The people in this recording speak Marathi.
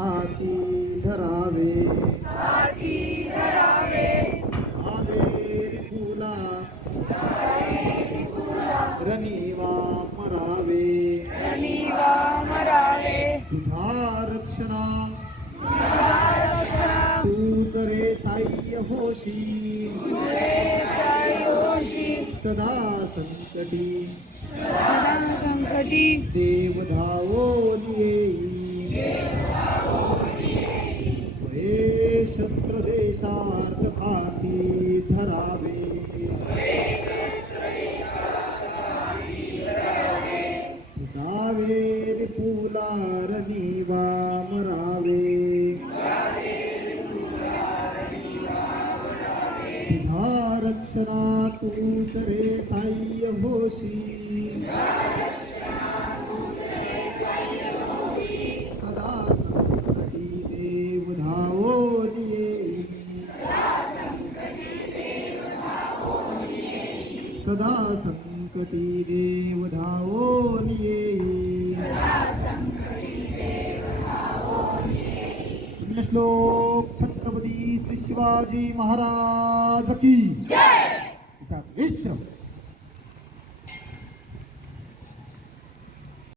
हाती धरावे झावेरी फुला रनिवा मरावे तुझा रक्षणा तू करे साह्य होशी सदा संकटी देव धावून येई स्वये शस्त्र देशार्थ हाती धरावे जावेरी फुला रनिवा मरावे तुझा रक्षणा तू करे साह्य होशी सदा संकटी देव धावून येई सदा संकटी देव धावून येई श्लोक छत्रपती श्री शिवाजी महाराज की जय. विश्राम.